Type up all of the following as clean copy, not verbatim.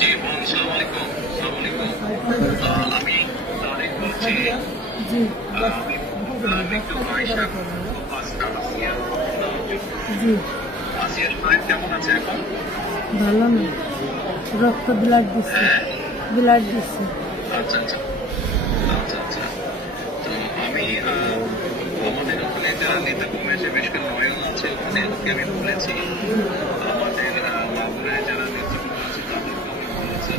জি বলুন। আসসালামু আলাইকুম। আসসালামু আলাইকুম। আমি তারেক বলছি। জি আমি একটু আয়েশা আসিয়া জি আসিয়ার শরীর কেমন আছে এখন? ভালো না, রক্ত ব্লাড দিচ্ছে, হ্যাঁ। ব্লাড দিচ্ছে। আচ্ছা আচ্ছা আচ্ছা আচ্ছা। তো আমি আমাদের ওখানে যারা নেতা কর্মী আছে, বিশেষ করে নয়ন আছে, ওখানে ওকে আমি বলেছি আমাদের মাগুরায় যারা নেতৃত্ব আছে তাদেরকে আমি বলেছি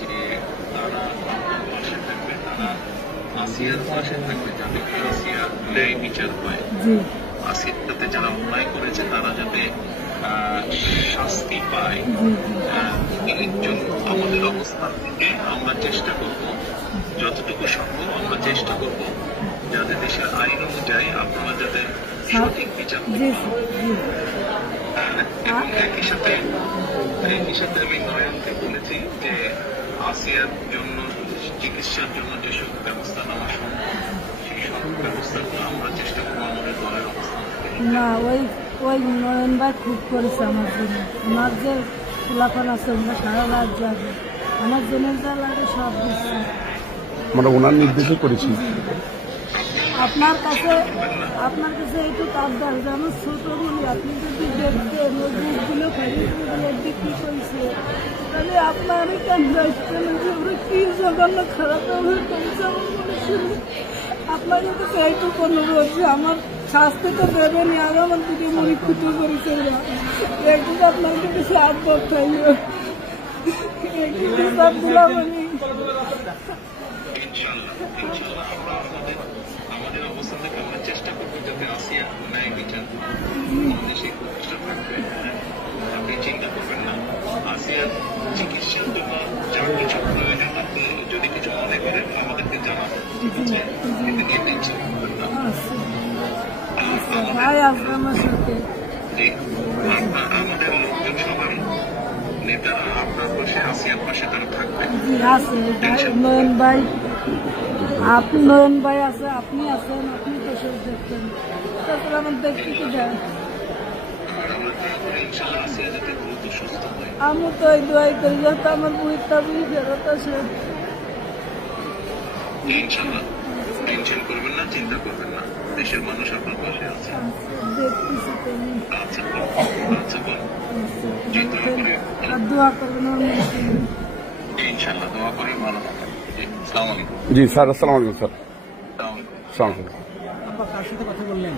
যে তারা আমার পাশে থাকবে, তারা আসিয়ার পাশে থাকবে যাতে আসিয়ার ন্যায় বিচার হয়। জি আসিয়ার সাথে যারা অন্যায় করেছে তারা যাতে শাস্তি পায়। জি এর জন্য আমাদের অবস্থান থেকে আমরা চেষ্টা করব, যতটুকু সম্ভব আমরা চেষ্টা করব যাতে দেশের আইন অনুযায়ী আপনারা যাতে সঠিক বিচার জি করতে জি এবং একই সাথে আমি নয়নকে বলেছি যে আসিয়ার জন্য চিকিৎসার জন্য যেসব ব্যবস্থা নেওয়া সম্ভব সেই সব ব্যবস্থাগুলো আমরা চেষ্টা করবো আমাদের দলের অবস্থান থেকে। না, ওই নয়ন ভাই খুব করেছে আমার জন্য। আমার যে ফুলাফান আছে ওরা সারা রাত যাবে, আমার জনের যা লাগে সব দিচ্ছে। আমরা ওনার নির্দেশে করেছি। আপনার কাছে একটু আবদার, আমার ছোট বলি আপনি যদি দেখতেন ওই বুকগুলো ফেরিগুলো বিক্রি করছে, তাহলে আপনার কেন যাচ্ছেন যে ওরা কি জঘন্য খারাপ হবে করছে আমার মানুষের। আপনার কাছে এইটুকু অনুরোধ যে আমার শাস্তি তো দেবেনি, আর আমার দিকে মুড়ি খুঁটি করেছে একটু আপনার কাছে আবদার চাইল, একটু হিসাব দিলাম আমি। ইনশাআল্লাহ আমরা আমাদের অবস্থান থেকে আমরা চেষ্টা করবো যাতে আসিয়া ন্যায় বিচার সেই প্রতিষ্ঠা থাকবে। আপনি চিন্তা করবেন না, আসিয়ার চিকিৎসার জন্য যা কিছু প্রয়োজন আপনি যদি কিছু মনে করেন আমাদেরকে জানাবেন, ঠিক আছে? কিন্তু নিয়ে টেনশন করবেন না। ভাই আসবে আমার সাথে। আমাদের লোকজন সবাই নেতারা আপনার পাশে, আসিয়ার পাশে তারা থাকবে। জি আছে নয়ন ভাই, আপনি নয়ন ভাই আছে, আপনি আছেন, আপনি তো সব দেখতেন, তারপরে আমার দেখতে কি যায়। আমি তো ওই দোয়াই করি যাতে আমার বুড়িটা বুড়ি ফেরত আসে। ইনশাআল্লাহ টেনশন করবেন না, চিন্তা করবেন না, দেশের মানুষ আপনার পাশে আছে। দেখতেছি তুমি আচ্ছা আচ্ছা বল। আর দোয়া করবেন আমার ইনশাআল্লাহ দোয়া করি ভালো থাকেন। জি আসসালামু আলাইকুম। জি স্যার, আসসালামু আলাইকুম স্যার। আসসালামু আলাইকুম। আসসালামু আলাইকুম। কার সাথে কথা বললেন?